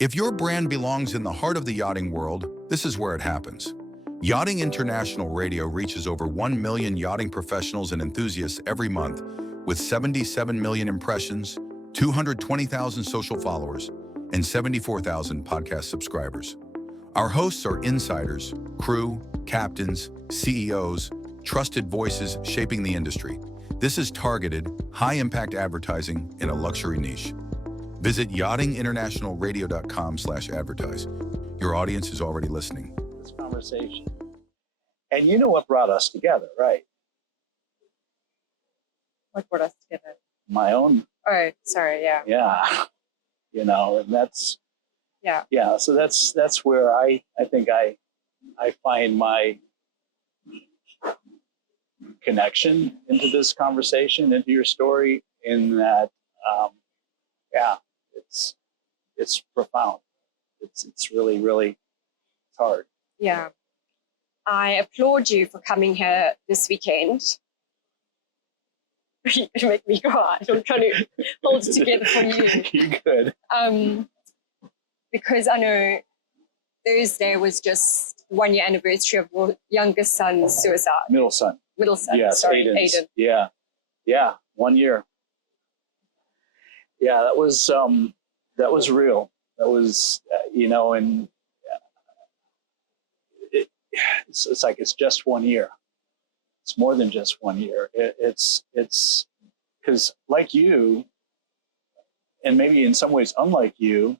If your brand belongs in the heart of the yachting world, this is where it happens. Yachting International Radio reaches over 1 million yachting professionals and enthusiasts every month, with 77 million impressions, 220,000 social followers, and 74,000 podcast subscribers. Our hosts are insiders, crew, captains, CEOs, trusted voices shaping the industry. This is targeted, high-impact advertising in a luxury niche. Visit yachtinginternationalradio.com/advertise. Your audience is already listening. This conversation. And you know what brought us together, right? What brought us together? My own. Oh, sorry, yeah. Yeah. You know, and that's, yeah. Yeah. So that's where I think I find my connection into this conversation, into your story, in that, yeah, it's profound. It's really, really hard. Yeah. I applaud you for coming here this weekend. You make me cry. I'm trying to hold it together for you. You're good. Because I know Thursday was just 1 year anniversary of your youngest son's suicide. Middle son. Yes, sorry, Aidan's. Aidan. Yeah, 1 year. Yeah, that was real. That was, and it's like it's just 1 year. It's more than just 1 year. It's because, like you, and maybe in some ways unlike you,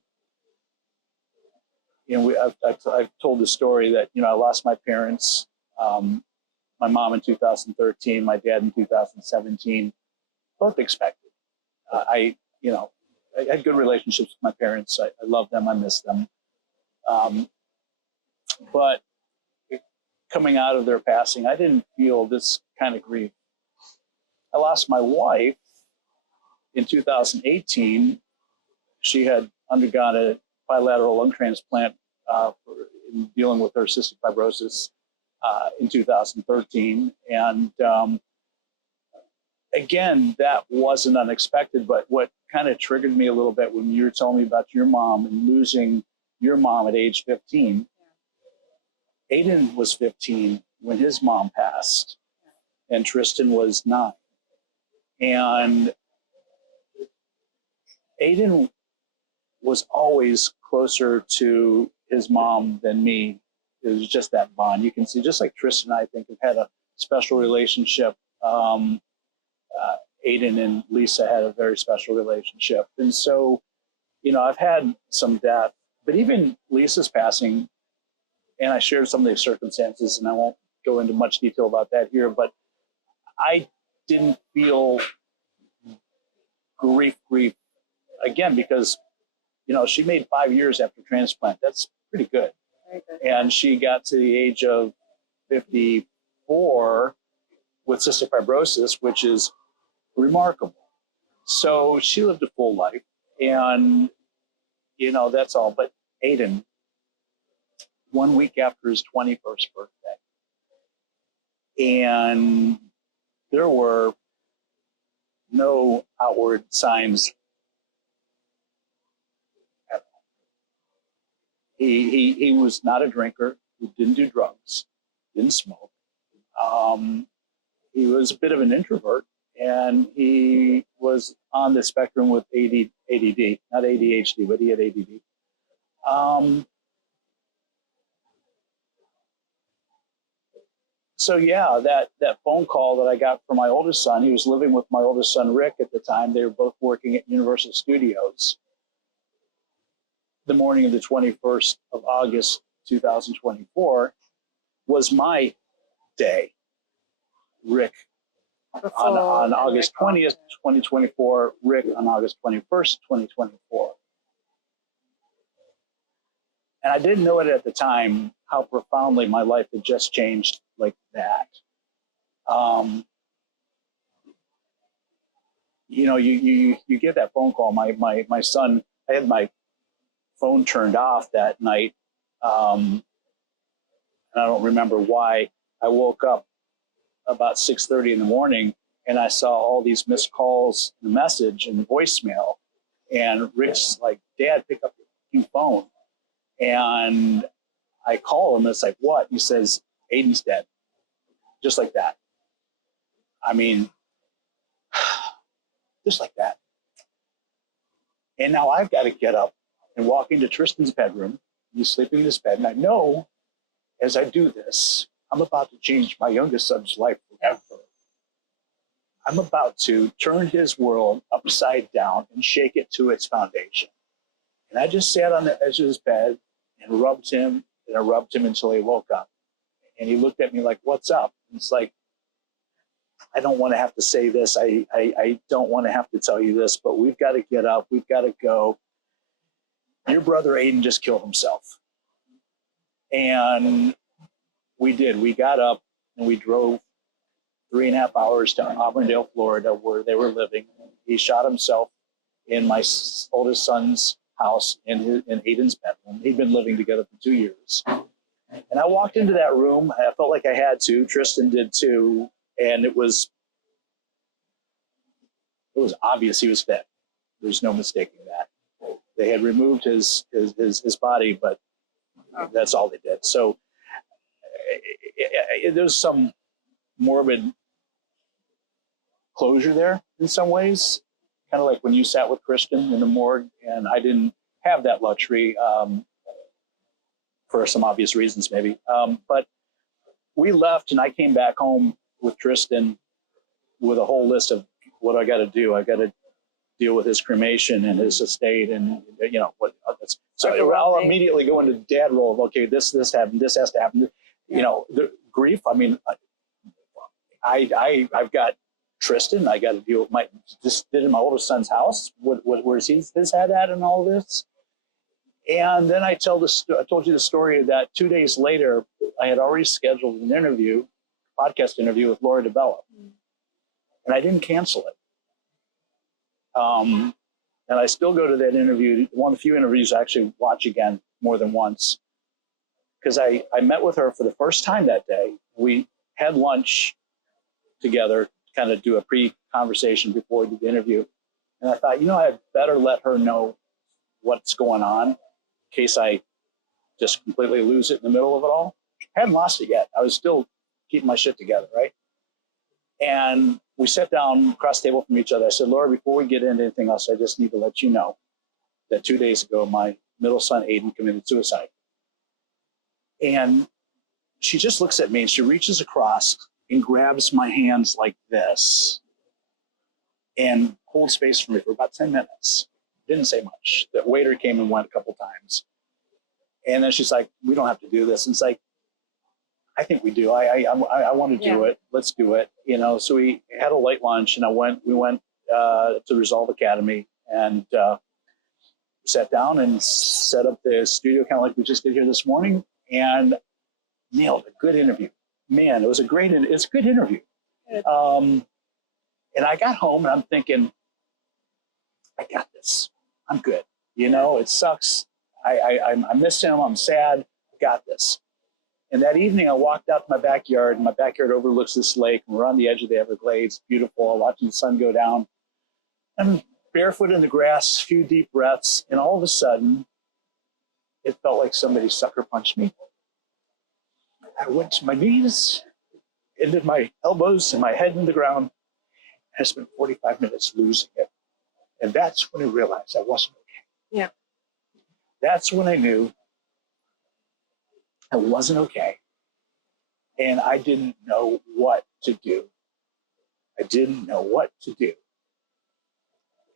I've told the story that I lost my parents, my mom in 2013, my dad in 2017, both expected. I had good relationships with my parents. I love them. I miss them. But coming out of their passing, I didn't feel this kind of grief. I lost my wife in 2018. She had undergone a bilateral lung transplant in dealing with her cystic fibrosis in 2013. And again, that wasn't unexpected, but what kind of triggered me a little bit when you were telling me about your mom and losing your mom at age 15. Aidan was 15 when his mom passed, and Tristan was 9. And Aidan was always closer to his mom than me. It was just that bond. You can see, just like Tristan and I think have had a special relationship. Aidan and Lisa had a very special relationship. And so, I've had some death, but even Lisa's passing, and I shared some of the circumstances, and I won't go into much detail about that here, but I didn't feel grief again, because, she made 5 years after transplant. That's pretty good. Very good. And she got to the age of 54 with cystic fibrosis, which is remarkable. So she lived a full life, and, that's all. But Aidan, 1 week after his 21st birthday, and there were no outward signs at all. He was not a drinker. He didn't do drugs, didn't smoke. He was a bit of an introvert, and he was on the spectrum with ADD, not ADHD, but he had ADD. So yeah, that phone call that I got from my oldest son, he was living with my oldest son, Rick, at the time. They were both working at Universal Studios. The morning of the 21st of August, 2024, was my day. Rick on August 20th, 2024, Rick on August 21st, 2024. And I didn't know it at the time, how profoundly my life had just changed like that. You get that phone call. My son, I had my phone turned off that night. And I don't remember why. I woke up about 6:30 in the morning, and I saw all these missed calls, the message and the voicemail. And Rick's like, "Dad, pick up working phone. And I call him. It's like, what? He says, Aidan's dead. Just like that. I mean, just like that. And now I've got to get up and walk into Tristan's bedroom. He's sleeping in his bed. And I know as I do this, I'm about to change my youngest son's life forever. I'm about to turn his world upside down and shake it to its foundation. And I just sat on the edge of his bed and rubbed him, and I rubbed him until he woke up. And he looked at me like, what's up? And it's like, I don't want to have to say this. I don't want to have to tell you this, but we've got to get up. We've got to go. Your brother Aidan just killed himself. And we did. We got up and we drove 3.5 hours to Auburndale, Florida, where they were living. He shot himself in my oldest son's house in Aidan's bedroom. He'd been living together for 2 years. And I walked into that room. I felt like I had to. Tristan did too. And it was obvious he was dead. There's no mistaking that. They had removed his body, but that's all they did. So there's some morbid closure there in some ways, kind of like when you sat with Kristen in the morgue, and I didn't have that luxury for some obvious reasons, maybe. But we left, and I came back home with Tristan with a whole list of what I got to do. I got to deal with his cremation and his estate, and what. So I'll immediately go into dad role of, okay, this happened, this has to happen. The grief. I mean, I've got Tristan. I got to deal with just did in my oldest son's house. Where's his head at in all this? And then I told you the story that 2 days later, I had already scheduled an podcast interview with Laura DeBella, and I didn't cancel it. And I still go to that interview, one of the few interviews I actually watch again more than once, because I met with her for the first time that day. We had lunch together, kind of do a pre-conversation before we did the interview. And I thought, I'd better let her know what's going on in case I just completely lose it in the middle of it all. I hadn't lost it yet. I was still keeping my shit together, right? And we sat down across the table from each other. I said, Laura, before we get into anything else, I just need to let you know that 2 days ago, my middle son, Aidan, committed suicide. And she just looks at me and she reaches across and grabs my hands like this and holds space for me for about 10 minutes. Didn't say much. The waiter came and went a couple times. And then she's like, we don't have to do this. And it's like, I think we do. I want to do it. Let's do it. So we had a light lunch, and we went to Resolve Academy and sat down and set up the studio kind of like we just did here this morning, and nailed a good interview. Man, it's a good interview. And I got home and I'm thinking, I got this. I'm good. It sucks. I miss him. I'm sad. I got this. And that evening, I walked out to my backyard, and my backyard overlooks this lake. And we're on the edge of the Everglades, beautiful, watching the sun go down. I'm barefoot in the grass, a few deep breaths, and all of a sudden, it felt like somebody sucker punched me. I went to my knees, ended my elbows and my head in the ground, and I spent 45 minutes losing it. And that's when I realized I wasn't okay. Yeah. That's when I knew I wasn't okay. And I didn't know what to do.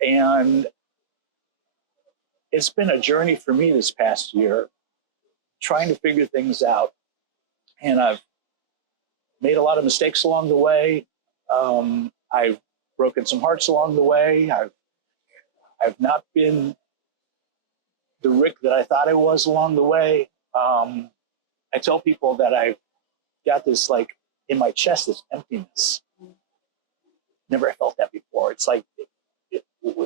And it's been a journey for me this past year, trying to figure things out. And I've made a lot of mistakes along the way. I've broken some hearts along the way. I've not been the Rick that I thought I was along the way. I tell people that I've got this, like, in my chest, this emptiness. Never felt that before. It's like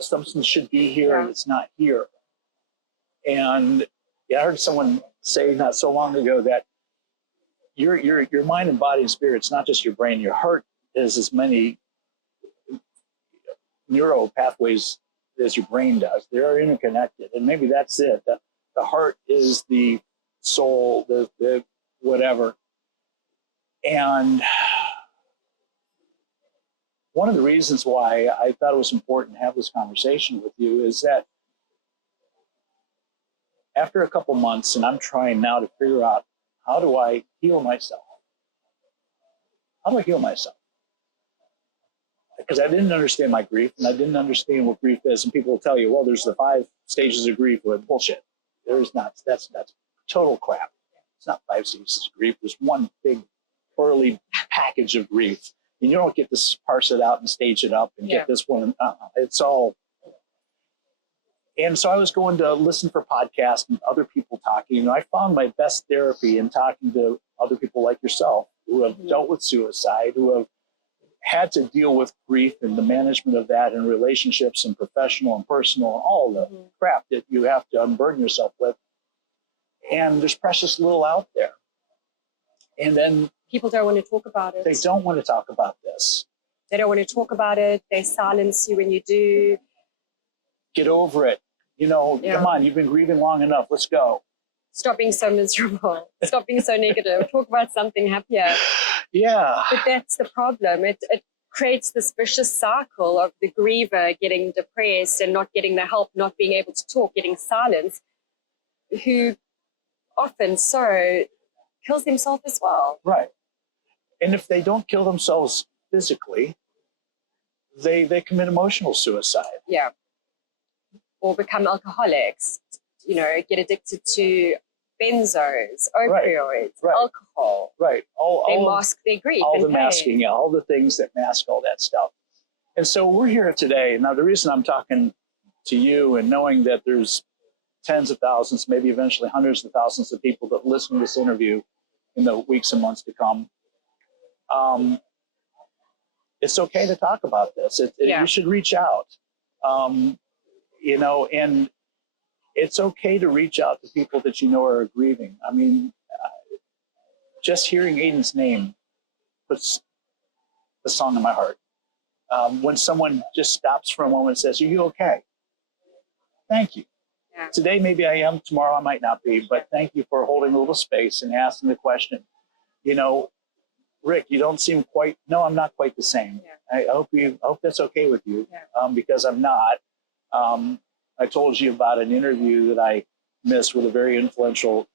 something should be here and it's not here. And I heard someone say not so long ago that your mind and body and spirit, it's not just your brain. Your heart has as many neural pathways as your brain does. They're interconnected. And maybe that's it. the heart is the soul, the whatever. And one of the reasons why I thought it was important to have this conversation with you is that after a couple months, and I'm trying now to figure out, how do I heal myself? How do I heal myself? Because I didn't understand my grief, and I didn't understand what grief is. And people will tell you, well, there's the 5 stages of grief. Well, bullshit. There's not. That's total crap. It's not 5 stages of grief. There's one big, early package of grief. And you don't get to parse it out and stage it up and get this one. It's all. And so I was going to listen for podcasts and other people talking. And I found my best therapy in talking to other people like yourself who have dealt with suicide, who have had to deal with grief and the management of that in relationships and professional and personal and all the crap that you have to unburden yourself with. And there's precious little out there. And then people don't want to talk about it. They don't want to talk about this. They don't want to talk about it. They silence you when you do. Get over it. You know, come on, you've been grieving long enough. Let's go. Stop being so miserable. Stop being so negative. Talk about something happier. Yeah. But that's the problem. It creates this vicious cycle of the griever getting depressed and not getting the help, not being able to talk, getting silence, who often kills themselves as well. Right. And if they don't kill themselves physically, they commit emotional suicide. Yeah. Or become alcoholics, you know, get addicted to benzos, opioids, alcohol. Right. They mask their grief. All the masking, all the things that mask all that stuff. And so we're here today. Now, the reason I'm talking to you and knowing that there's tens of thousands, maybe eventually hundreds of thousands of people that listen to this interview in the weeks and months to come, it's okay to talk about this. You should reach out. You know, and it's okay to reach out to people that you know are grieving. I mean, just hearing Aidan's name puts a song in my heart. When someone just stops for a moment and says, "Are you okay?" Thank you. Yeah. Today, maybe I am. Tomorrow, I might not be. But thank you for holding a little space and asking the question. You know, Rick, you don't seem quite. No, I'm not quite the same. Yeah. I hope that's okay with you, because I'm not. I told you about an interview that I missed with a very influential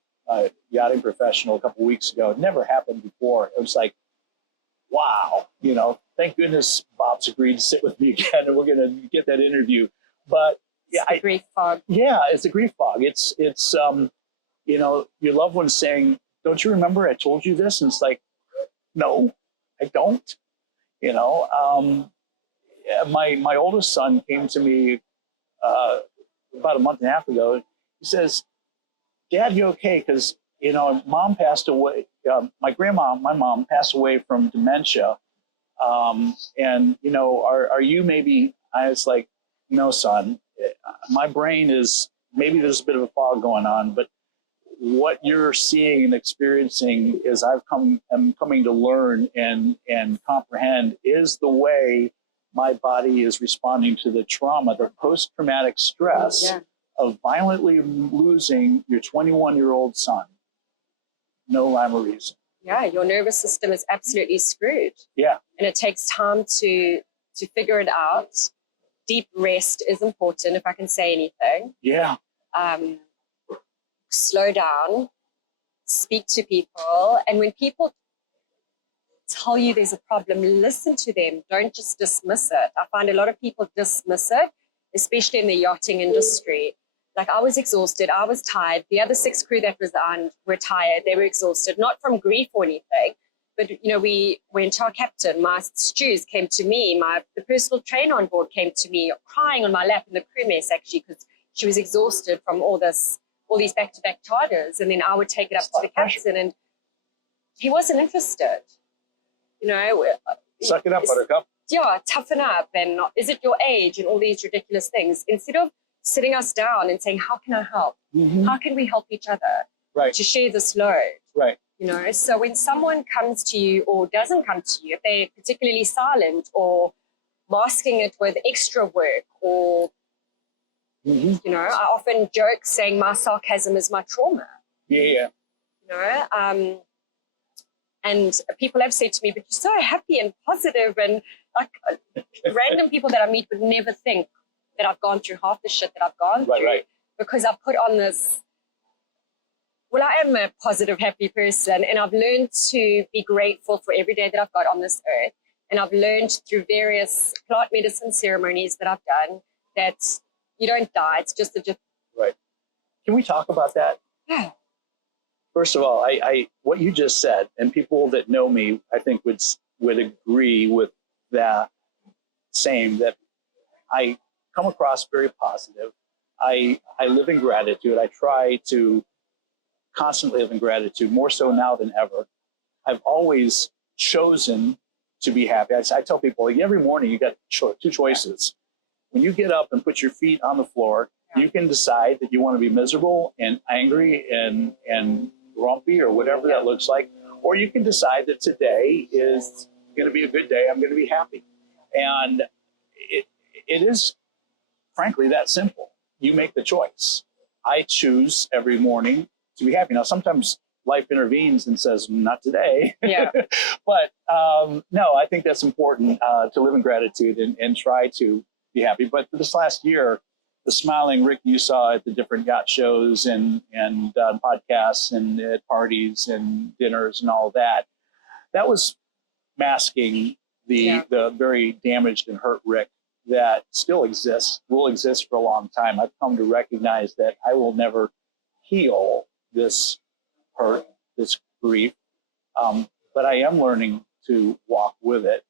yachting professional a couple of weeks ago. It never happened before. It was like, wow, you know, thank goodness Bob's agreed to sit with me again, and we're going to get that interview. But yeah, it's a grief fog. Yeah, it's a grief fog. It's you know, your loved one's saying, "Don't you remember I told you this?" And it's like, no, I don't. You know, my oldest son came to me about a month and a half ago. He says, "Dad, you okay? Because, you know, Mom passed away. My mom passed away from dementia. And, you know, are you maybe?" I was like, "No, son, my brain is, maybe there's a bit of a fog going on, but what you're seeing and experiencing is I'm coming to learn and comprehend is the way my body is responding to the trauma, the post-traumatic stress of violently losing your 21-year-old son. No rhyme or reason." Yeah, your nervous system is absolutely screwed. Yeah. And it takes time to figure it out. Deep rest is important, if I can say anything. Yeah. Slow down, speak to people. And when people tell you there's a problem, listen to them. Don't just dismiss it. I find a lot of people dismiss it, especially in the yachting industry. Like, I was exhausted, I was tired. The other 6 crew that was on were tired, they were exhausted, not from grief or anything, but, you know, we went to our captain, my stews came to me, the personal trainer on board came to me, crying on my lap in the crew mess, actually, because she was exhausted from all these back-to-back charters. And then I would take it up to the captain, and he wasn't interested. You know, suck it up, buttercup. Yeah, toughen up, and is it your age, and all these ridiculous things. Instead of sitting us down and saying, how can I help? Mm-hmm. How can we help each other to share this load? Right. You know, so when someone comes to you or doesn't come to you, if they're particularly silent or masking it with extra work or Mm-hmm. You know, I often joke saying my sarcasm is my trauma. Yeah. You know, and people have said to me, but you're so happy and positive, and like random people that I meet would never think that I've gone through half the shit that I've gone through. Right. Because I've put on this, well, I am a positive, happy person, and I've learned to be grateful for every day that I've got on this earth. And I've learned through various plant medicine ceremonies that I've done that you don't die. It's just Right. Can we talk about that? Yeah. First of all, I what you just said, and people that know me, I think would agree with that same, that I come across very positive. I live in gratitude. I try to constantly live in gratitude, more so now than ever. I've always chosen to be happy. I tell people, like, every morning you got two choices. When you get up and put your feet on the floor, you can decide that you want to be miserable and angry and grumpy or whatever that looks like, or you can decide that today is going to be a good day. I'm going to be happy. And it is, frankly, that simple. You make the choice. I choose every morning to be happy. Now, sometimes life intervenes and says, not today. Yeah. But no, I think that's important to live in gratitude and try to be happy. But for this last year, the smiling Rick you saw at the different yacht shows and podcasts and at parties and dinners and all that, that was masking the very damaged and hurt Rick that still exists, will exist for a long time. I've come to recognize that I will never heal this hurt, this grief, but I am learning to walk with it.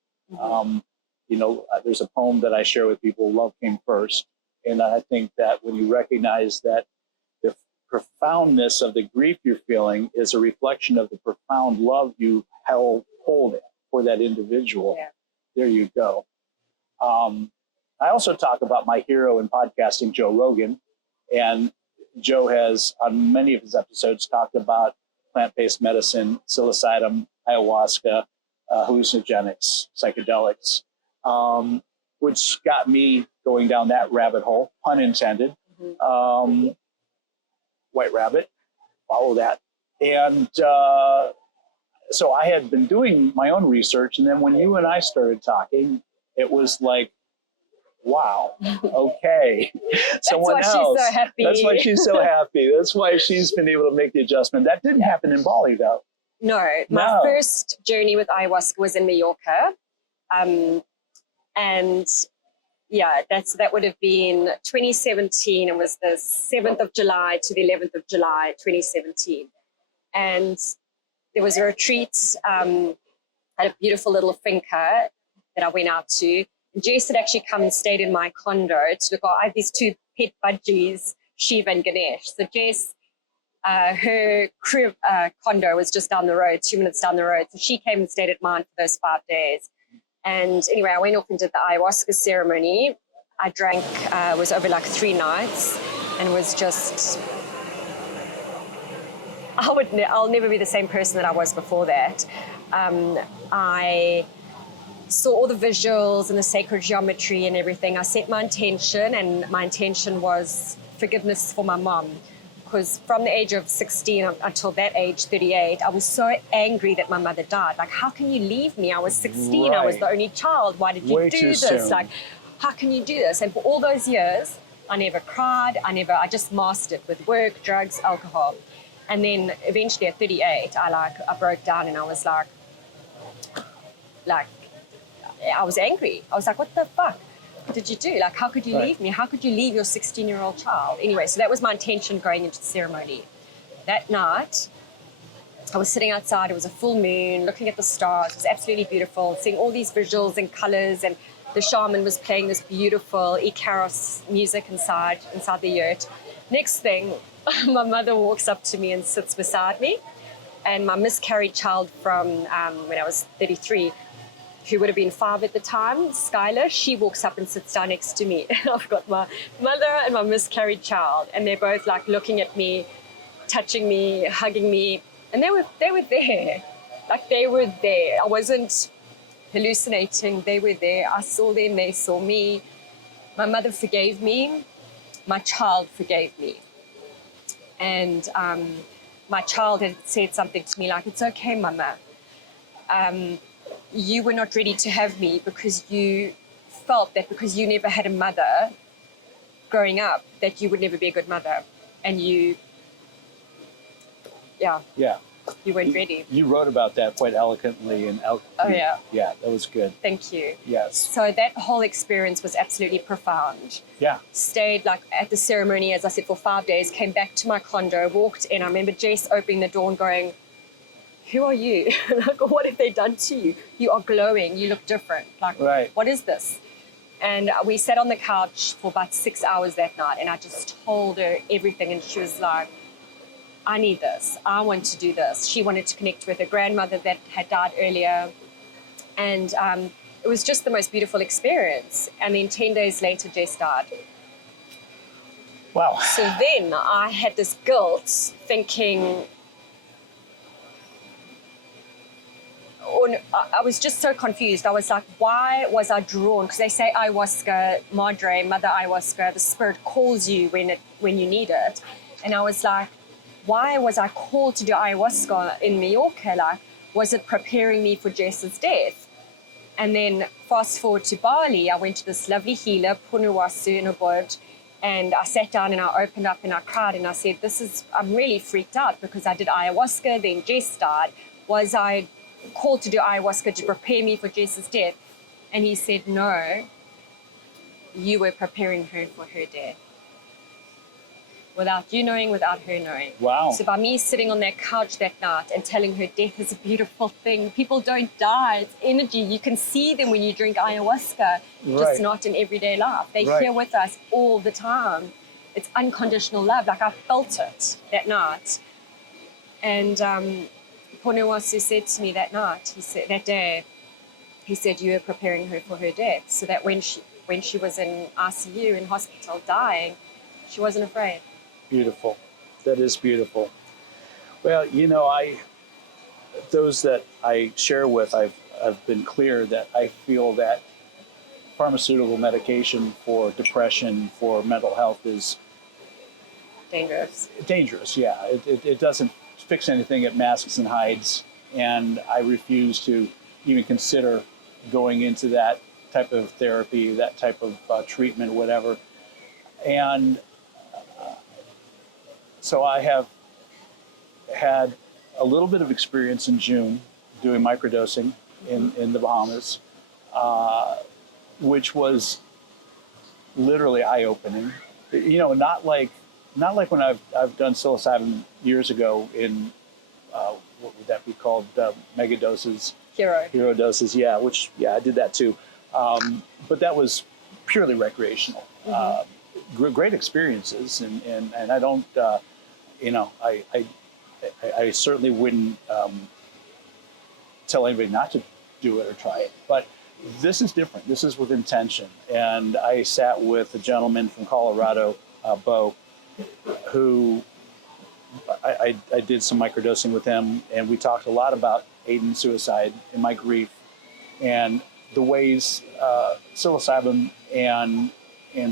There's a poem that I share with people, Love Came First. And I think that when you recognize that the profoundness of the grief you're feeling is a reflection of the profound love you held for that individual, there you go. I also talk about my hero in podcasting, Joe Rogan. And Joe has, on many of his episodes, talked about plant-based medicine, psilocybin, ayahuasca, hallucinogenics, psychedelics, which got me going down that rabbit hole, pun intended. White rabbit, follow that. And so I had been doing my own research. And then when you and I started talking, it was like, wow, okay. Someone else. She's so happy. That's why she's so happy. That's why she's been able to make the adjustment. That didn't happen in Bali, though. No, my first journey with ayahuasca was in Mallorca. And yeah, that would have been 2017. It was the 7th of July to the 11th of July, 2017. And there was a retreat at a beautiful little finca that I went out to. Jess had actually come and stayed in my condo to look. I have these two pet budgies, Shiva and Ganesh. So Jess, her crib condo was just down the road, 2 minutes down the road. So she came and stayed at mine for those 5 days. And anyway, I went off and did the ayahuasca ceremony. I drank, was over like 3 nights, and was just, I'll never be the same person that I was before that. I saw all the visuals and the sacred geometry and everything. I set my intention, and my intention was forgiveness for my mom. Because from the age of 16 until that age, 38, I was so angry that my mother died. Like, how can you leave me? I was 16. Right. I was the only child. Why did you do this? Soon. Like, how can you do this? And for all those years, I never cried. I just mastered with work, drugs, alcohol. And then eventually at 38, I broke down, and I was like, I was angry. I was like, what the fuck did you do? Like, how could you leave me? How could you leave your 16-year-old child? Anyway, so that was my intention going into the ceremony. That night, I was sitting outside. It was a full moon, looking at the stars. It was absolutely beautiful, seeing all these visuals and colors. And the shaman was playing this beautiful Icaros music inside the yurt. Next thing, my mother walks up to me and sits beside me. And my miscarried child from when I was 33, who would have been 5 at the time, Skylar, she walks up and sits down next to me. And I've got my mother and my miscarried child, and they're both like looking at me, touching me, hugging me, and they were there. Like, they were there. I wasn't hallucinating. They were there. I saw them. They saw me. My mother forgave me. my child forgave me. And my child had said something to me like, "It's okay, Mama. You were not ready to have me because you felt that because you never had a mother growing up, that you would never be a good mother. And you weren't ready." You wrote about that quite eloquently and Oh, yeah. Yeah, that was good. Thank you. Yes. So that whole experience was absolutely profound. Yeah. Stayed like at the ceremony, as I said, for 5 days, came back to my condo, walked in. I remember Jess opening the door and going, "Who are you? Like, what have they done to you? You are glowing. You look different. Like, Right. What is this?" And we sat on the couch for about 6 hours that night, and I just told her everything. And she was like, "I need this. I want to do this." She wanted to connect with her grandmother that had died earlier. And it was just the most beautiful experience. And then 10 days later, Jess died. Wow. So then I had this guilt thinking, I was just so confused. I was like, why was I drawn? Because they say ayahuasca, madre, mother ayahuasca, the spirit calls you when you need it. And I was like, why was I called to do ayahuasca in Mallorca? Like, was it preparing me for Jess's death? And then fast forward to Bali, I went to this lovely healer, Punuwasu in a wood, and I sat down and I opened up and I cried and I said, I'm really freaked out because I did ayahuasca, then Jess died. Was I called to do ayahuasca to prepare me for Jess's death? And he said, no, you were preparing her for her death. Without you knowing, without her knowing. Wow. So by me sitting on that couch that night and telling her death is a beautiful thing, people don't die, it's energy. You can see them when you drink ayahuasca, just not in everyday life. They're here with us all the time. It's unconditional love. Like I felt it that night. And Ponuwasu said to me that night, that day, he said, you were preparing her for her death. So that when she was in ICU in hospital dying, she wasn't afraid. Beautiful. That is beautiful. Well, those that I share with, I've been clear that I feel that pharmaceutical medication for depression, for mental health is dangerous. Dangerous, yeah. It doesn't fix anything. It masks and hides. And I refuse to even consider going into that type of therapy, that type of treatment, whatever. And so I have had a little bit of experience in June doing microdosing in the Bahamas, which was literally eye-opening. Not like when I've done psilocybin years ago in what would that be called? Mega doses. Hero doses, yeah. I did that too. But that was purely recreational. Mm-hmm. Great experiences, and I don't. I certainly wouldn't tell anybody not to do it or try it. But this is different. This is with intention. And I sat with a gentleman from Colorado, Bo, who I did some microdosing with him, and we talked a lot about Aidan suicide and my grief and the ways psilocybin and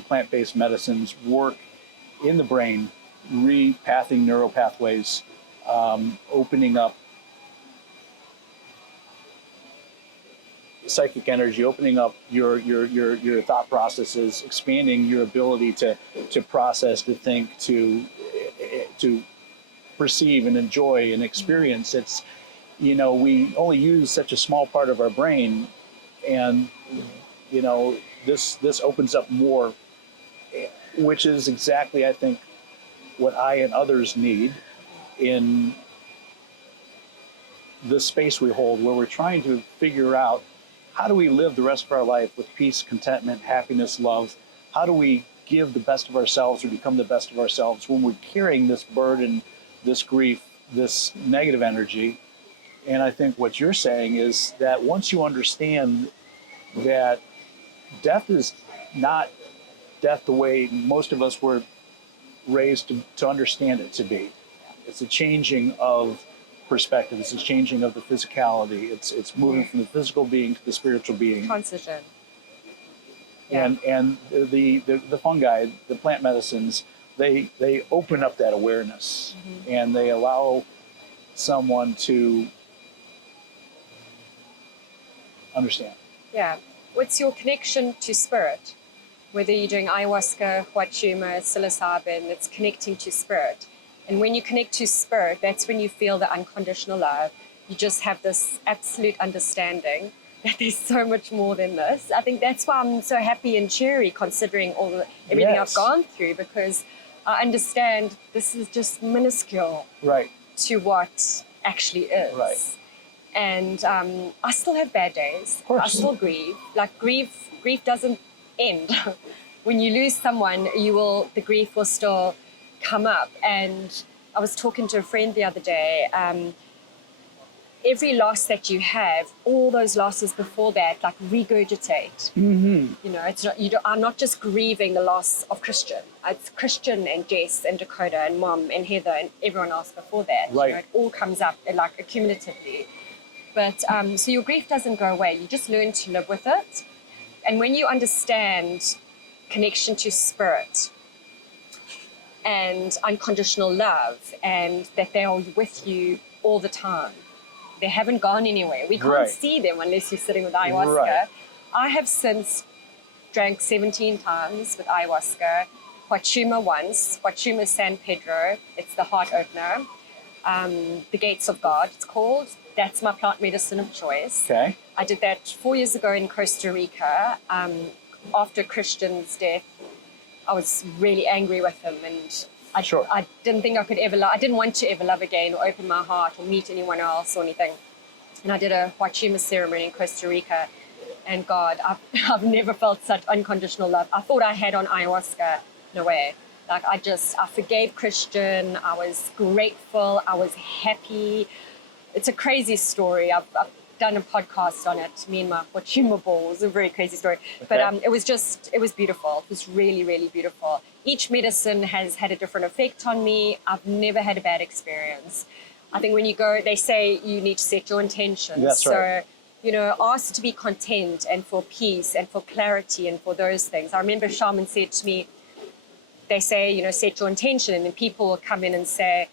plant-based medicines work in the brain, repathing neural pathways, opening up psychic energy, opening up your thought processes, expanding your ability to process, to think, to perceive and enjoy and experience. It's, we only use such a small part of our brain, and this opens up more, which is exactly, I think, what I and others need in the space we hold, where we're trying to figure out how do we live the rest of our life with peace, contentment, happiness, love? How do we give the best of ourselves or become the best of ourselves when we're carrying this burden, this grief, this negative energy? And I think what you're saying is that once you understand that death is not death the way most of us were raised to understand it to be. It's a changing of perspective. It's a changing of the physicality. It's moving from the physical being to the spiritual being. Transition. Yeah. And the fungi, the plant medicines, they open up that awareness, and they allow someone to understand. Yeah. What's your connection to spirit? Whether you're doing ayahuasca, huachuma, psilocybin, it's connecting to spirit. And when you connect to spirit, that's when you feel the unconditional love. You just have this absolute understanding that there's so much more than this. I think that's why I'm so happy and cheery considering everything I've gone through, because I understand this is just minuscule to what actually is. Right. And I still have bad days. Of course. I still grieve. Like grief doesn't end. When you lose someone, the grief will still come up. And I was talking to a friend the other day. Every loss that you have, all those losses before that, like regurgitate. Mm-hmm. You know, it's not I'm not just grieving the loss of Christian. It's Christian and Jess and Dakota and Mom and Heather and everyone else before that. Right. You know, it all comes up like accumulatively. But so your grief doesn't go away. You just learn to live with it. And when you understand connection to spirit and unconditional love, and that they are with you all the time, they haven't gone anywhere. We can't see them unless you're sitting with ayahuasca. Right. I have since drank 17 times with ayahuasca. Huachuma once. Huachuma San Pedro. It's the heart opener. The Gates of God, it's called. That's my plant medicine of choice. Okay. I did that 4 years ago in Costa Rica. After Christian's death, I was really angry with him, and I didn't think I could ever love. I didn't want to ever love again or open my heart or meet anyone else or anything. And I did a Huachuma ceremony in Costa Rica, and God, I've never felt such unconditional love. I thought I had on ayahuasca. No way. Like I forgave Christian. I was grateful. I was happy. It's a crazy story. I've done a podcast on it. Me and my Huachuma ball. It's a very crazy story. Okay. But it was beautiful. It was really, really beautiful. Each medicine has had a different effect on me. I've never had a bad experience. I think when you go, they say you need to set your intentions. That's right. So, you know, ask to be content and for peace and for clarity and for those things. I remember a shaman said to me, they say, you know, set your intention, and then people will come in and say,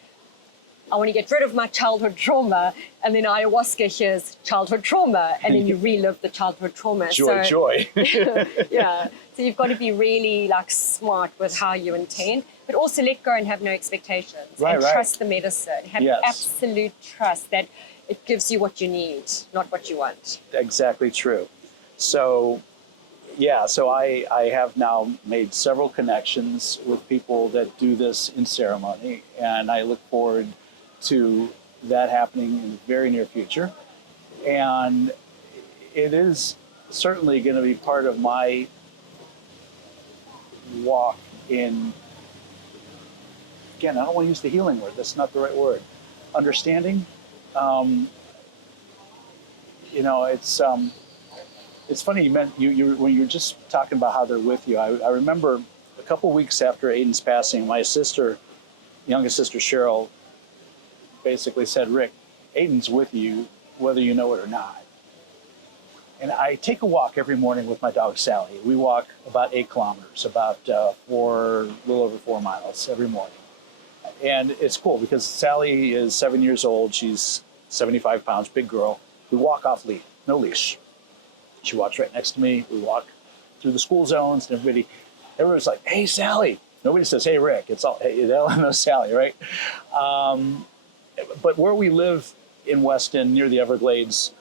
I want to get rid of my childhood trauma, and then ayahuasca hears childhood trauma, and then you relive the childhood trauma. Joy. Yeah. So you've got to be really like smart with how you intend, but also let go and have no expectations. And trust the medicine. Have absolute trust that it gives you what you need, not what you want. Exactly true. So, yeah, so I have now made several connections with people that do this in ceremony, and I look forward to that happening in the very near future. And it is certainly going to be part of my walk in, again, I don't want to use the healing word, that's not the right word, understanding. You know, it's funny you when you're just talking about how they're with you. I remember a couple of weeks after Aidan's passing, my sister, youngest sister Cheryl, basically said, Rick, Aidan's with you whether you know it or not. And I take a walk every morning with my dog Sally. We walk about 8 kilometers, about a little over 4 miles every morning. And it's cool because Sally is 7 years old. She's 75 pounds, big girl. We walk off lead, no leash. She walks right next to me. We walk through the school zones, and everybody's like, hey, Sally. Nobody says, hey, Rick. It's all, hey, Elle knows Sally, right? But where we live in Weston, near the Everglades,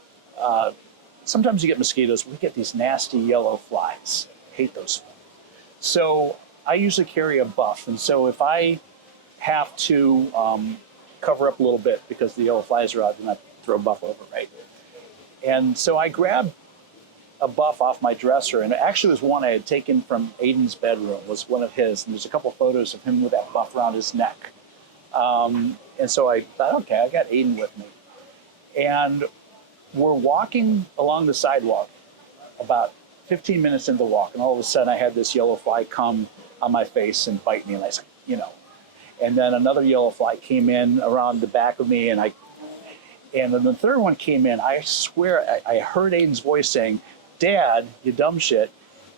sometimes you get mosquitoes. We get these nasty yellow flies. Hate those. So I usually carry a buff. And so if I have to cover up a little bit because the yellow flies are out, then I throw a buff over, right? And so I grabbed a buff off my dresser, and it actually was one I had taken from Aidan's bedroom, was one of his, and there's a couple photos of him with that buff around his neck. And so I thought, okay, I got Aidan with me. And we're walking along the sidewalk about 15 minutes into the walk, and all of a sudden I had this yellow fly come on my face and bite me, and I said, you know. And then another yellow fly came in around the back of me, and then the third one came in. I swear I heard Aidan's voice saying, Dad, you dumb shit,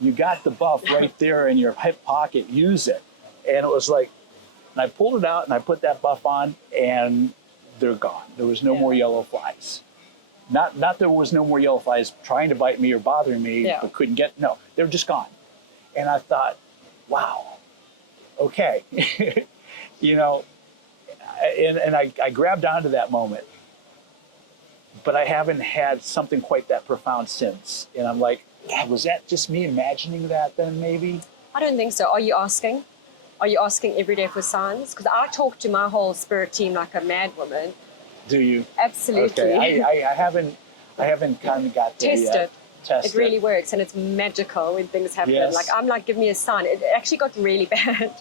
you got the buff right there in your hip pocket, use it. And it was like, and I pulled it out and I put that buff on and they're gone. There was no more yellow flies. Not there was no more yellow flies trying to bite me or bothering me, but couldn't get, no, they were just gone. And I thought, wow, okay. You know, and I grabbed onto that moment, but I haven't had something quite that profound since. And I'm like, God, was that just me imagining that then maybe? I don't think so. Are you asking? Are you asking every day for signs? Because I talk to my whole spirit team like a mad woman. Do you? Absolutely. Okay. I haven't kind of got there yet. It really works, and it's magical when things happen. Yes. Like, I'm like, give me a sign. It actually got really bad.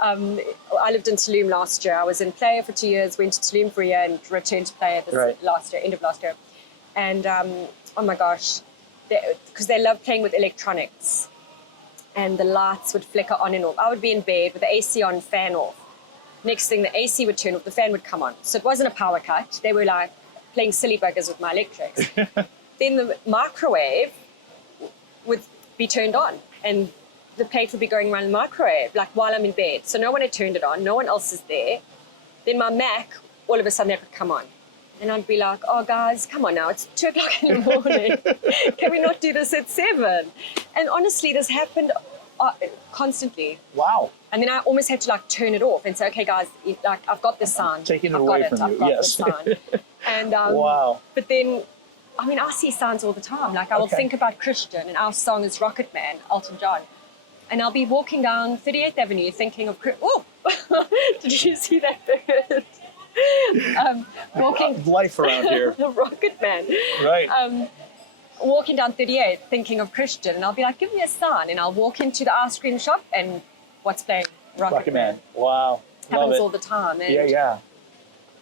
I lived in Tulum last year. I was in Playa for 2 years, went to Tulum for a year, and returned to Playa last year, end of last year. And oh my gosh, because they love playing with electronics, and the lights would flicker on and off. I would be in bed with the AC on, fan off. Next thing, the AC would turn off, the fan would come on. So it wasn't a power cut. They were like playing silly buggers with my electrics. Then the microwave would be turned on and the plate would be going around the microwave, like while I'm in bed. So no one had turned it on, no one else is there. Then my Mac, all of a sudden, that would come on. And I'd be like, oh guys, come on now, it's 2 o'clock in the morning. Can we not do this at 7? And honestly, this happened constantly. Wow. And then I almost had to like turn it off and say, okay guys, like I've got this sign. Taking it away from you, I've got yes. this sign. And wow. But then, I mean, I see signs all the time. Like I will think about Christian, and our song is Rocket Man, Elton John. And I'll be walking down 38th Avenue thinking of, oh, did you see that bird? Walking life around here. The Rocket Man. Right. Walking down 38th thinking of Christian, and I'll be like, give me a sign. And I'll walk into the ice cream shop, and what's playing? Rocket Man. Wow. Happens all the time. And yeah.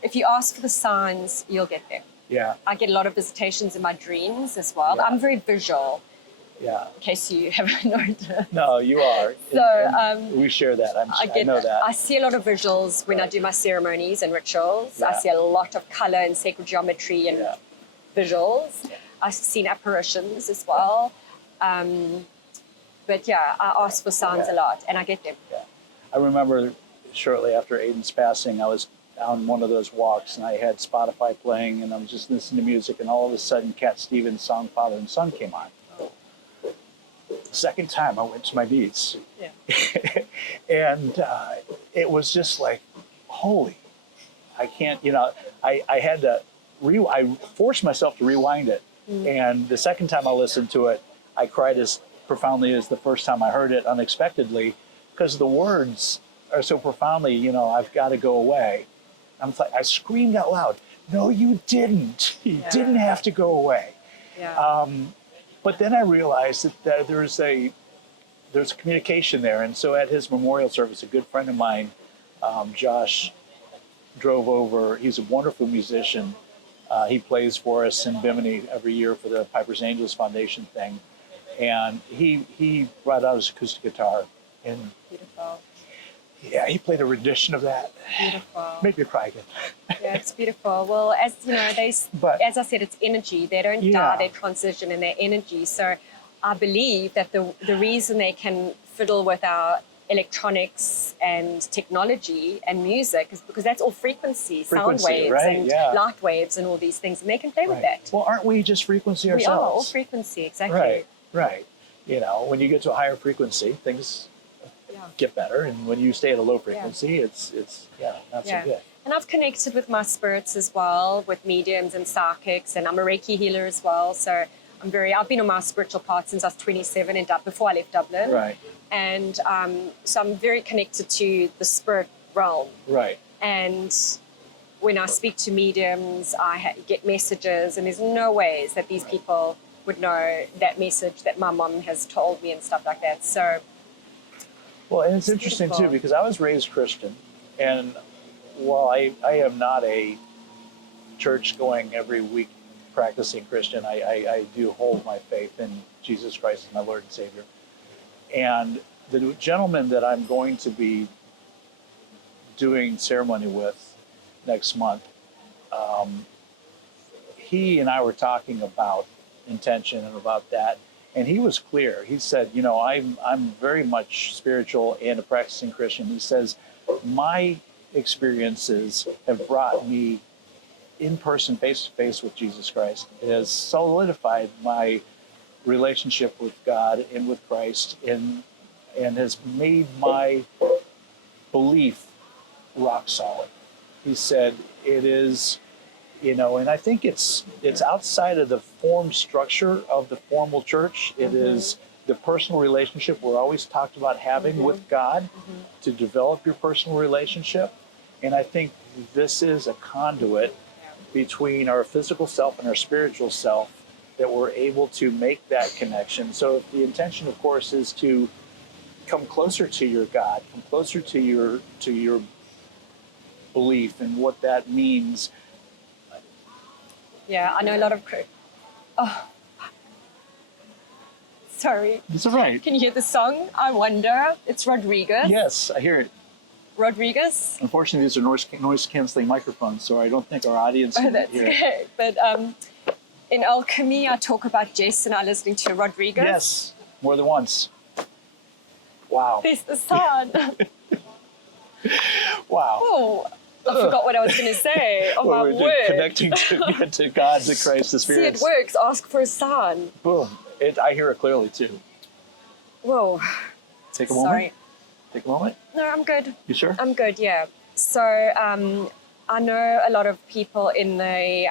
if you ask for the signs, you'll get them. Yeah. I get a lot of visitations in my dreams as well. Yeah. I'm very visual. Yeah. In case you haven't noticed. No, you are. So and we share that. I know that. I see a lot of visuals when I do my ceremonies and rituals. Yeah. I see a lot of color and sacred geometry and visuals. Yeah. I've seen apparitions as well. But yeah, I ask for signs a lot, and I get them. Yeah. I remember shortly after Aidan's passing, I was on one of those walks, and I had Spotify playing, and I was just listening to music, and all of a sudden, Cat Stevens' song "Father and Son" came on. The second time, I went to my knees, and it was just like, holy! I can't, I had to I forced myself to rewind it, and the second time I listened to it, I cried as profoundly as the first time I heard it unexpectedly, because the words are so profoundly, I've got to go away. I screamed out loud, no, you didn't. You didn't have to go away. Yeah. But then I realized that there's a communication there. And so at his memorial service, a good friend of mine, Josh, drove over. He's a wonderful musician. He plays for us in Bimini every year for the Piper's Angels Foundation thing. And he brought out his acoustic guitar. And Beautiful. yeah, he played a rendition of that. Beautiful. Made me cry again. Yeah, it's beautiful. Well, as you know, as I said, it's energy. They don't die, they transition in their energy. So I believe that the reason they can fiddle with our electronics and technology and music is because that's all frequency, sound waves and light waves and all these things, and they can play with that. Well, aren't we just frequency ourselves? We are all frequency, exactly. Right. When you get to a higher frequency, things get better, and when you stay at a low frequency, it's not so good. And I've connected with my spirits as well, with mediums and psychics, and I'm a Reiki healer as well. So I've been on my spiritual path since I was 27 before I left Dublin. Right. And so I'm very connected to the spirit realm. Right. And when I speak to mediums, I get messages, and there's no ways that these people would know that message that my mom has told me and stuff like that. So. Well, and it's interesting too, because I was raised Christian, and while I am not a church going every week practicing Christian, I do hold my faith in Jesus Christ as my Lord and Savior. And the gentleman that I'm going to be doing ceremony with next month, he and I were talking about intention and about that. And he was clear. He said, you know, I'm very much spiritual and a practicing Christian. He says, my experiences have brought me in person, face to face with Jesus Christ. It has solidified my relationship with God and with Christ, and has made my belief rock solid. He said it is, you know, and I think it's outside of the form structure of the formal church. It is the personal relationship we're always talked about having with God, to develop your personal relationship. And I think this is a conduit between our physical self and our spiritual self, that we're able to make that connection. So the intention, of course, is to come closer to your God, come closer to your belief and what that means. Yeah, I know a lot of... Oh, sorry. It's all right. Can you hear the song? I Wonder. It's Rodriguez. Yes, I hear it. Rodriguez. Unfortunately, these are noise canceling microphones, so I don't think our audience can That's hear it. okay. But in Alchemy, I talk about Jason and I listening to Rodriguez. Yes, more than once. Wow. There's the sun. Wow. Oh, I forgot what I was going to say. Oh, Well, my we're word. connecting to God, to Christ, the See, Spirit. it works. Ask for a sign. Boom. I hear it clearly, too. Whoa. Take a moment. Sorry. Take a moment. No, I'm good. You sure? I'm good, yeah. So I know a lot of people in the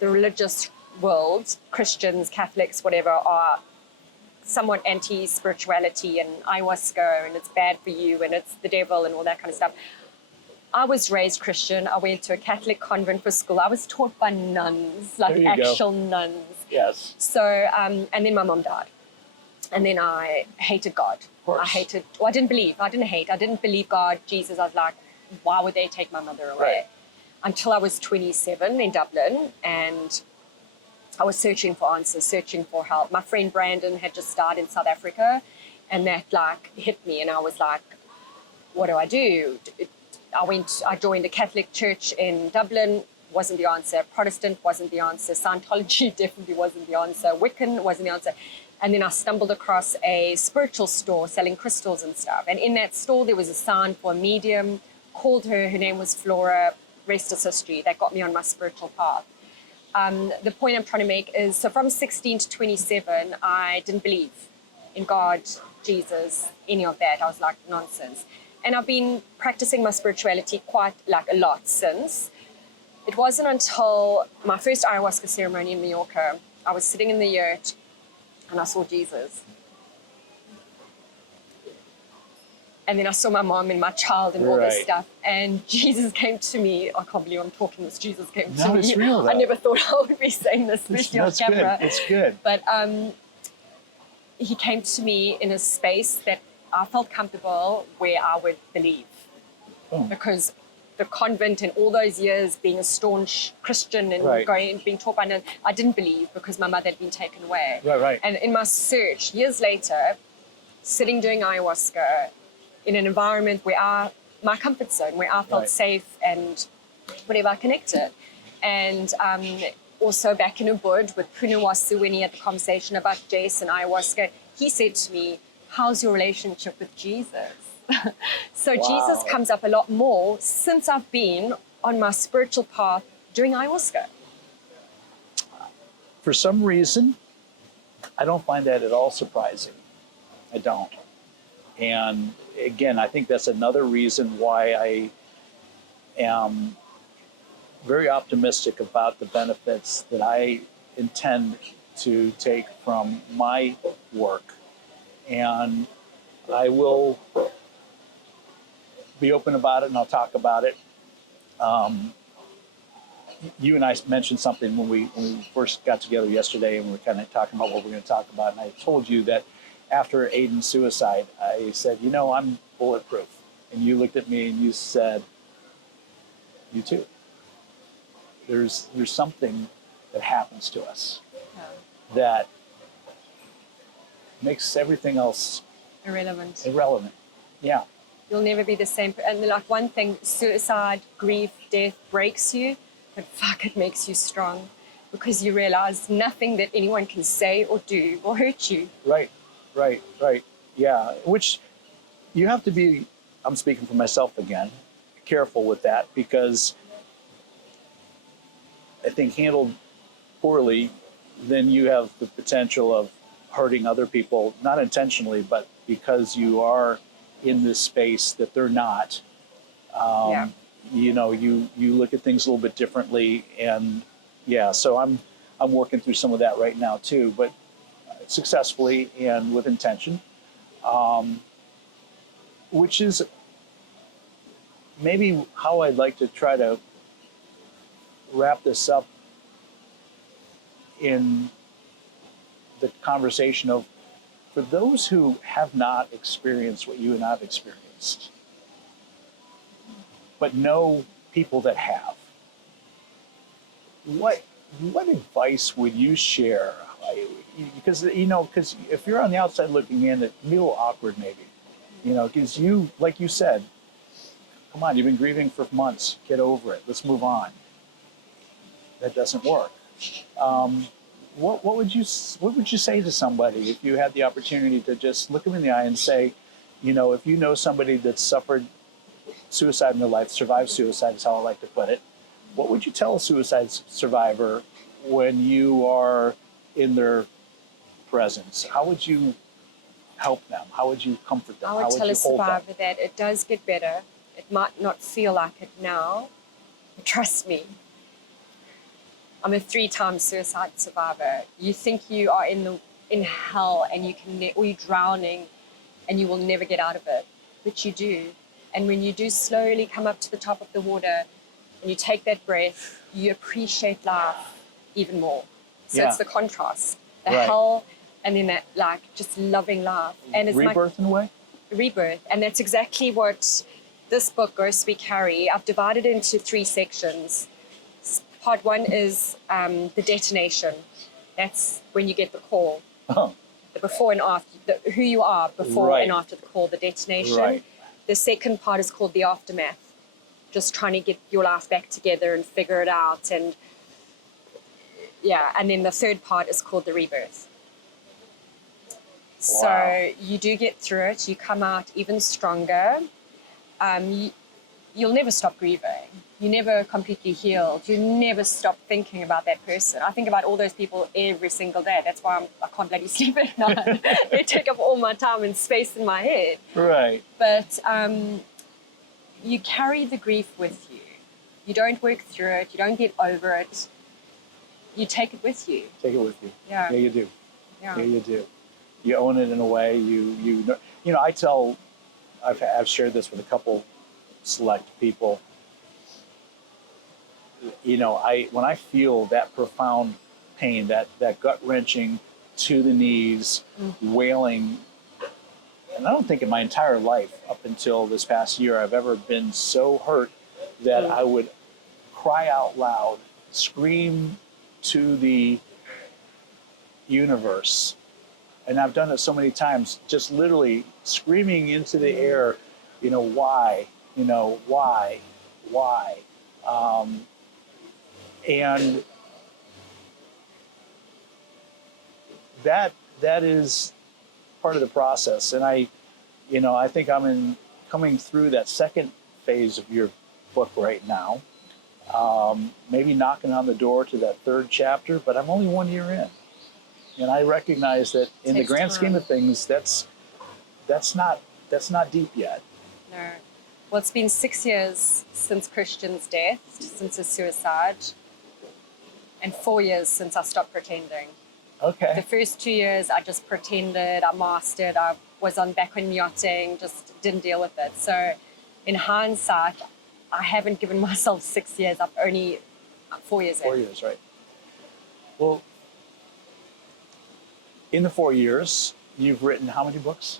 religious world, Christians, Catholics, whatever, are somewhat anti-spirituality and ayahuasca and it's bad for you and it's the devil and all that kind of stuff. I was raised Christian. I went to a Catholic convent for school. I was taught by nuns, like There you go. actual nuns. Yes. So, and then my mom died. And then I hated God. course. I didn't believe God, Jesus. I was like, why would they take my mother away? Right. Until I was 27 in Dublin, and I was searching for answers, searching for help. My friend Brandon had just died in South Africa, and that like hit me, and I was like, what do I do? I joined a Catholic church in Dublin, wasn't the answer. Protestant wasn't the answer. Scientology definitely wasn't the answer. Wiccan wasn't the answer. And then I stumbled across a spiritual store selling crystals and stuff. And in that store, there was a sign for a medium, called her name was Flora, rest is history. That got me on my spiritual path. The point I'm trying to make is, so from 16 to 27, I didn't believe in God, Jesus, any of that. I was like, nonsense. And I've been practicing my spirituality quite like a lot since. It wasn't until my first ayahuasca ceremony in Mallorca, I was sitting in the yurt and I saw Jesus. And then I saw my mom and my child and all this Right. stuff. And Jesus came to me. I can't believe I'm talking this. Jesus came to No, me. it's real, though. I never thought I would be saying this, especially on That's camera. good. It's good. But he came to me in a space that I felt comfortable where I would believe. Boom. Because the convent and all those years being a staunch Christian and Right. going and being taught by nuns, I didn't believe because my mother had been taken away. Right. And in my search, years later, sitting doing ayahuasca in an environment where my comfort zone, where I felt Right. safe and whatever, I connected. And also back in Ubud with Punawasu, when he had the conversation about Jace and ayahuasca, he said to me, how's your relationship with Jesus? So Wow. Jesus comes up a lot more since I've been on my spiritual path doing ayahuasca. For some reason, I don't find that at all surprising. I don't. And again, I think that's another reason why I am very optimistic about the benefits that I intend to take from my work. And I will be open about it and I'll talk about it. You and I mentioned something when we first got together yesterday, and we were kind of talking about what we're going to talk about. And I told you that after Aidan's suicide, I said, you know, I'm bulletproof. And you looked at me and you said, you too. There's something that happens to us that makes everything else Irrelevant. irrelevant. Yeah. You'll never be the same. And like one thing, suicide, grief, death breaks you, but fuck, it makes you strong. because you realize nothing that anyone can say or do will hurt you. Right. Yeah, which you have to be, I'm speaking for myself again, careful with that, because I think handled poorly, then you have the potential of hurting other people, not intentionally, but because you are in this space that they're not. You know, you look at things a little bit differently, and yeah, so I'm working through some of that right now too, but successfully and with intention, which is maybe how I'd like to try to wrap this up in the conversation of, for those who have not experienced what you and I've experienced, but know people that have, what advice would you share? Because, you know, because if you're on the outside looking in, it can be a little awkward maybe, you know, because you, like you said, come on, you've been grieving for months, get over it, let's move on. That doesn't work. What would you say to somebody if you had the opportunity to just look them in the eye and say, you know, if you know somebody that's suffered suicide in their life, survived suicide is how I like to put it, what would you tell a suicide survivor when you are in their presence? How would you help them? How would you comfort them? I would tell a survivor that it does get better. It might not feel like it now, but trust me. I'm a 3-time suicide survivor. You think you are in hell and you can, or you're drowning and you will never get out of it, but you do. And when you do slowly come up to the top of the water and you take that breath, you appreciate life even more. So it's the contrast, the hell, and then that like just loving life. And it's rebirth in a way? Rebirth. And that's exactly what this book, Ghosts We Carry, I've divided it into 3 sections. Part 1 is the detonation. That's when you get the call. Oh. The before and after, who you are before and after the call, the detonation. Right. The second part is called the aftermath. Just trying to get your life back together and figure it out. And yeah, and then the third part is called the rebirth. Wow. So you do get through it. You come out even stronger. You'll never stop grieving. You're never completely healed. You never stop thinking about that person. I think about all those people every single day. That's why I can't bloody sleep at night. They take up all my time and space in my head. Right. But you carry the grief with you. You don't work through it. You don't get over it. You take it with you. Take it with you. Yeah. Yeah, you do. Yeah. Yeah, you do. You own it in a way. You know. I tell. I've shared this with a couple select people. You know, when I feel that profound pain, that gut wrenching to the knees, wailing, and I don't think in my entire life up until this past year I've ever been so hurt that I would cry out loud, scream to the universe. And I've done it so many times, just literally screaming into the air, you know, why? You know, why? And that is part of the process. And I think I'm coming through that second phase of your book right now. Maybe knocking on the door to that 3rd chapter, but I'm only 1 year in. And I recognize that in the grand scheme of things, that's not deep yet. No. Well, it's been 6 years since Christian's death, since his suicide, and 4 years since I stopped pretending. Okay. The first 2 years, I just pretended, I mastered, I was back on yachting, just didn't deal with it. So in hindsight, I haven't given myself 6 years, I've only 4 years in. 4 years, right. Well, in the 4 years, you've written how many books?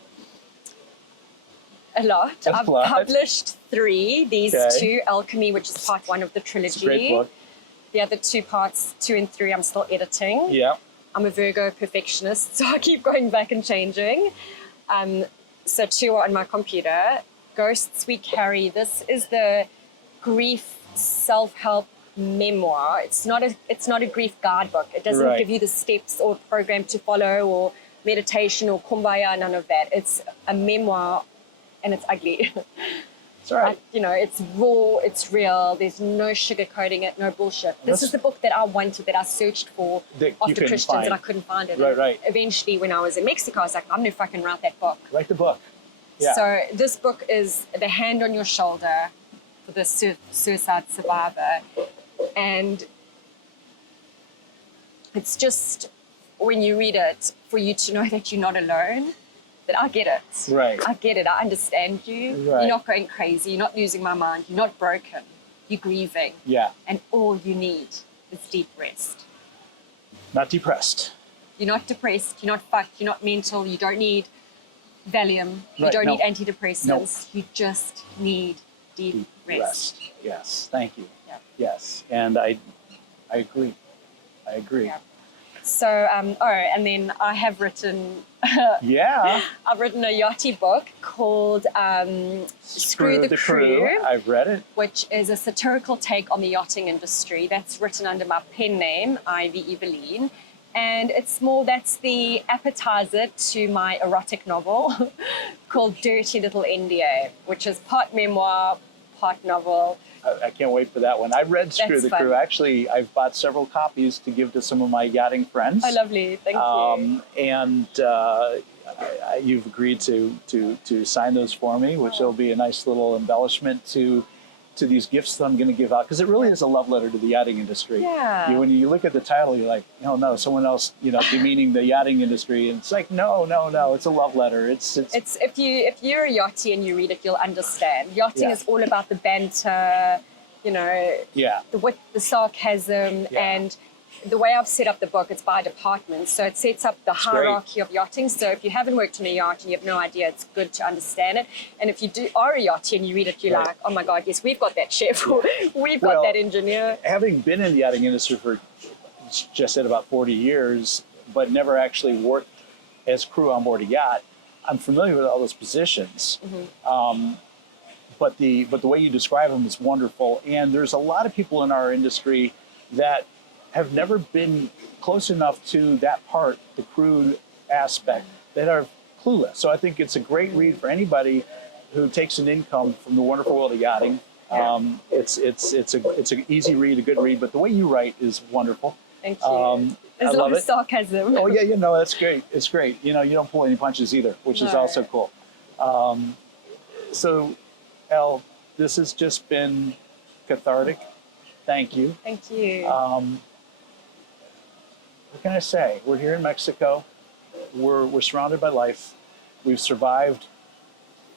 A lot. I've published 3. These 2, Alchemy, which is part 1 of the trilogy. It's a great book. The other 2 parts, 2 and 3, I'm still editing. Yeah. I'm a Virgo perfectionist, so I keep going back and changing. So 2 are on my computer. Ghosts We Carry. This is the grief self-help memoir. It's not a grief guidebook. It doesn't Right. give you the steps or program to follow or meditation or kumbaya, none of that. It's a memoir, and it's ugly. It's all right. You know, it's raw, it's real. There's no sugarcoating it, no bullshit. This is the book that I wanted, that I searched for That you after couldn't Christians, find. and I couldn't find it. Right, And right. eventually, when I was in Mexico, I was like, I'm gonna fucking write that book. Write the book. Yeah. So this book is the hand on your shoulder for the suicide survivor, and it's just, when you read it, for you to know that you're not alone, that I get it. Right. I get it. I understand you. Right. You're not going crazy. You're not losing my mind. You're not broken. You're grieving. Yeah. And all you need is deep rest. Not depressed. You're not depressed. You're not fucked. You're not mental. You don't need Valium. You Right, don't no. need antidepressants. No. You just need deep rest. Yes. Thank you. Yeah. Yes. And I agree. I agree. Yeah. So, and then I have written, Yeah. I've written a yachty book called Screw the Crew, I've read it. which is a satirical take on the yachting industry. That's written under my pen name, Ivy Eveline. And that's the appetizer to my erotic novel called Dirty Little NDA, which is part memoir, part novel. I can't wait for that one. I read Screw That's the fun. Crew. Actually, I've bought several copies to give to some of my yachting friends. Oh, lovely. Thank you. And you've agreed to sign those for me, which will be a nice little embellishment to these gifts that I'm going to give out, because it really is a love letter to the yachting industry. Yeah. When you look at the title, you're like, no, someone else, demeaning the yachting industry, and it's like, no, it's a love letter. It's If you're a yachty and you read it, you'll understand. Yachting Yeah. is all about the banter, yeah, the wit, the sarcasm, Yeah. and the way I've set up the book, it's by departments. So it sets up the great. hierarchy of yachting. So if you haven't worked on a yacht and you have no idea, it's good to understand it. And if you are a yachty and you read it, you're Right. like, oh my God, yes, we've got that chef, we've Well, got that engineer. having been in the yachting industry for just at about 40 years, but never actually worked as crew on board a yacht, I'm familiar with all those positions. But the way you describe them is wonderful. And there's a lot of people in our industry that have never been close enough to that part, the crew aspect, that are clueless. So I think it's a great read for anybody who takes an income from the wonderful world of yachting. It's an easy read, a good read, but the way you write is wonderful. Thank you. There's I a lot love of it. sarcasm. Oh yeah, that's great. It's great. You don't pull any punches either, which is No. also cool. So, Elle, this has just been cathartic. Thank you. Thank you. What can I say? We're here in Mexico. We're surrounded by life. We've survived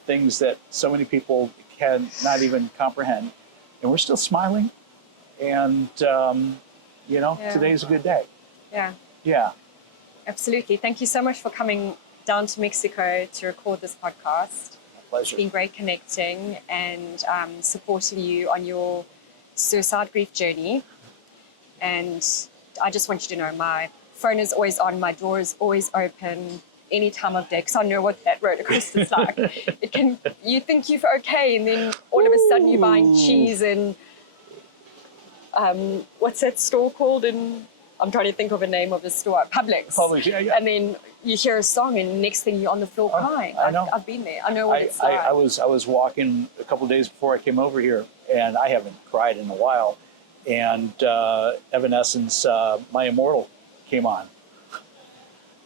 things that so many people can not even comprehend, and we're still smiling. And today's a good day. Yeah. Yeah. Absolutely. Thank you so much for coming down to Mexico to record this podcast. Pleasure. It's been great connecting and supporting you on your suicide grief journey. And I just want you to know my phone is always on, my door is always open any time of day, because I know what that roller coaster is like. You think you're okay, and then all of a sudden you're buying cheese and what's that store called? I'm trying to think of a name of the store, Publix. Publix, yeah. And then you hear a song, and next thing you're on the floor crying. I know. I've been there. I know what it's like. I was walking a couple of days before I came over here, and I haven't cried in a while. And Evanescence, My Immortal, came on.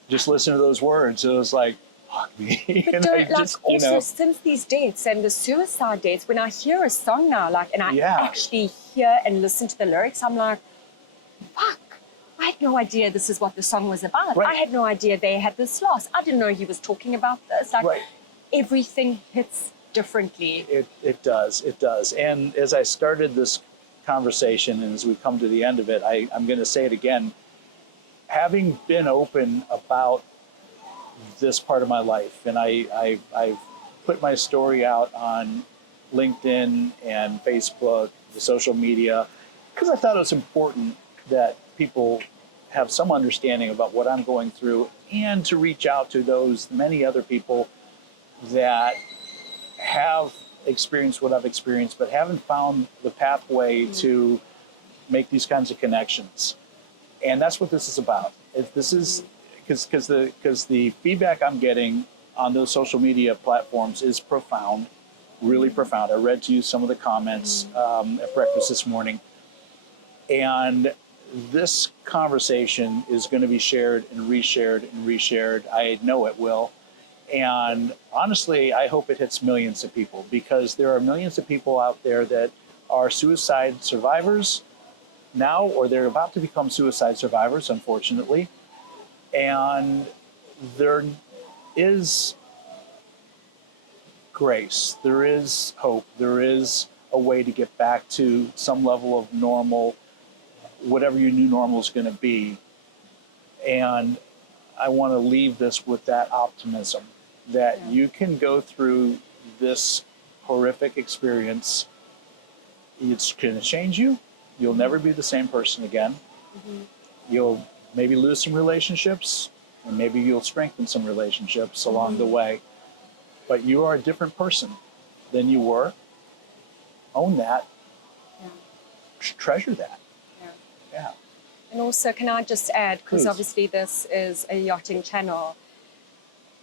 Just listen to those words. It was like, fuck me. But And don't, I just, also since these dates and the suicide dates, when I hear a song now, and I Yeah. actually hear and listen to the lyrics, I'm like, fuck, I had no idea this is what the song was about. Right. I had no idea they had this loss. I didn't know he was talking about this. Right. Everything hits differently. It does. And as I started this conversation, and as we come to the end of it, I'm going to say it again. Having been open about this part of my life, and I've put my story out on LinkedIn and Facebook, the social media, because I thought it was important that people have some understanding about what I'm going through, and to reach out to those many other people that have experienced what I've experienced, but haven't found the pathway to make these kinds of connections. And that's what this is about. This is because the feedback I'm getting on those social media platforms is profound, really profound. I read to you some of the comments at breakfast this morning. And this conversation is going to be shared and reshared and reshared. I know it will. And honestly, I hope it hits millions of people, because there are millions of people out there that are suicide survivors now, or they're about to become suicide survivors, unfortunately. And there is grace, there is hope, there is a way to get back to some level of normal, whatever your new normal is going to be. And I want to leave this with that optimism that you can go through this horrific experience. It's going to change you. You'll never be the same person again. You'll maybe lose some relationships, and maybe you'll strengthen some relationships along the way. But you are a different person than you were. Own that. Treasure that. Yeah. And also, can I just add, because Please. obviously this is a yachting channel,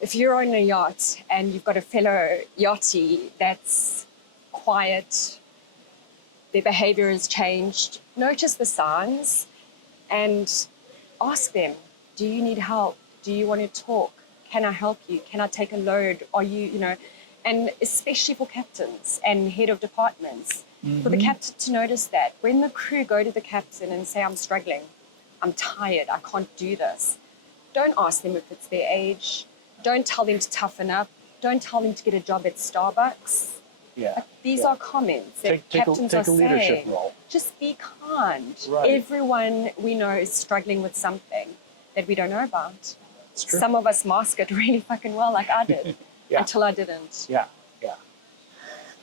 if you're on a yacht and you've got a fellow yachty that's quiet, their behavior has changed, notice the signs and ask them, do you need help? Do you want to talk? Can I help you? Can I take a load? Are you, and especially for captains and head of departments, for the captain to notice that. When the crew go to the captain and say, I'm struggling, I'm tired, I can't do this, don't ask them if it's their age. Don't tell them to toughen up. Don't tell them to get a job at Starbucks. These are comments that captains are leadership saying. role. Just be kind. Right. Everyone we know is struggling with something that we don't know about. It's true. Some of us mask it really fucking well, like I did, until I didn't. Yeah.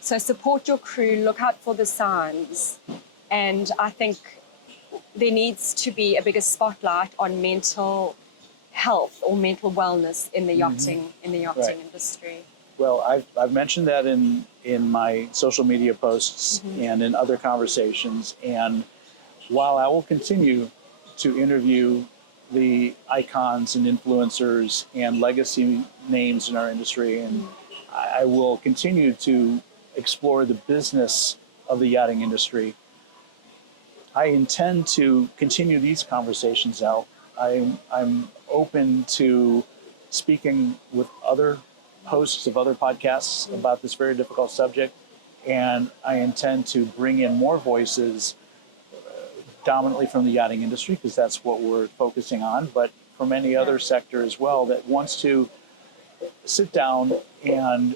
So support your crew, look out for the signs. And I think there needs to be a bigger spotlight on mental health or mental wellness in the yachting industry. Well, I've mentioned that in my social media posts and in other conversations. And while I will continue to interview the icons and influencers and legacy names in our industry, and I will continue to explore the business of the yachting industry, I intend to continue these conversations out. I'm open to speaking with other hosts of other podcasts about this very difficult subject, and I intend to bring in more voices, dominantly from the yachting industry, because that's what we're focusing on, but from any other sector as well that wants to sit down and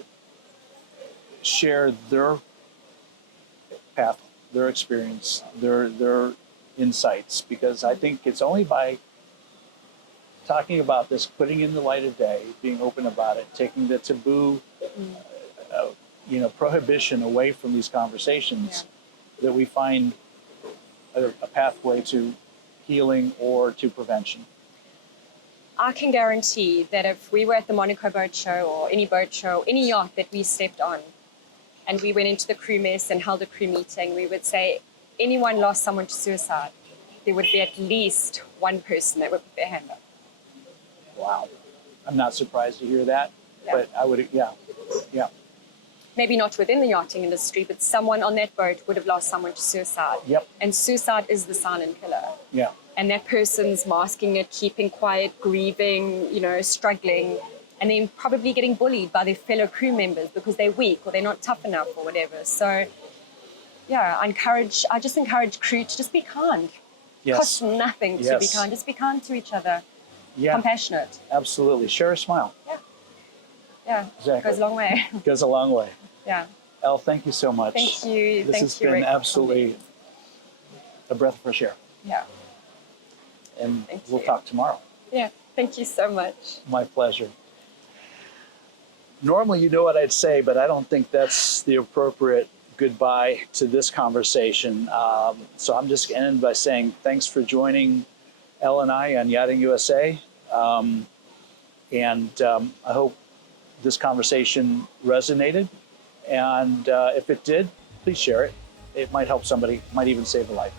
share their path, their experience, their insights, because I think it's only by talking about this, putting in the light of day, being open about it, taking the taboo, prohibition away from these conversations, that we find a pathway to healing or to prevention. I can guarantee that if we were at the Monaco Boat Show or any boat show, any yacht that we stepped on, and we went into the crew mess and held a crew meeting, we would say, anyone lost someone to suicide, there would be at least one person that would put their hand up. Wow. I'm not surprised to hear that, but I would, Maybe not within the yachting industry, but someone on that boat would have lost someone to suicide. And suicide is the silent killer. And that person's masking it, keeping quiet, grieving, struggling, and then probably getting bullied by their fellow crew members because they're weak or they're not tough enough or whatever. So, I just encourage crew to just be kind. Costs nothing to be kind. Just be kind to each other. Compassionate. Absolutely. Share a smile. Exactly. Goes a long way. Goes a long way. Elle, thank you so much. Thank you. This has been absolutely a breath of fresh air. And we'll talk tomorrow. Thank you so much. My pleasure. Normally, you know what I'd say, but I don't think that's the appropriate goodbye to this conversation. So I'm just going to end by saying thanks for joining Elle and I on Yachting USA. I hope this conversation resonated. And if it did, please share it. It might help somebody, might even save a life.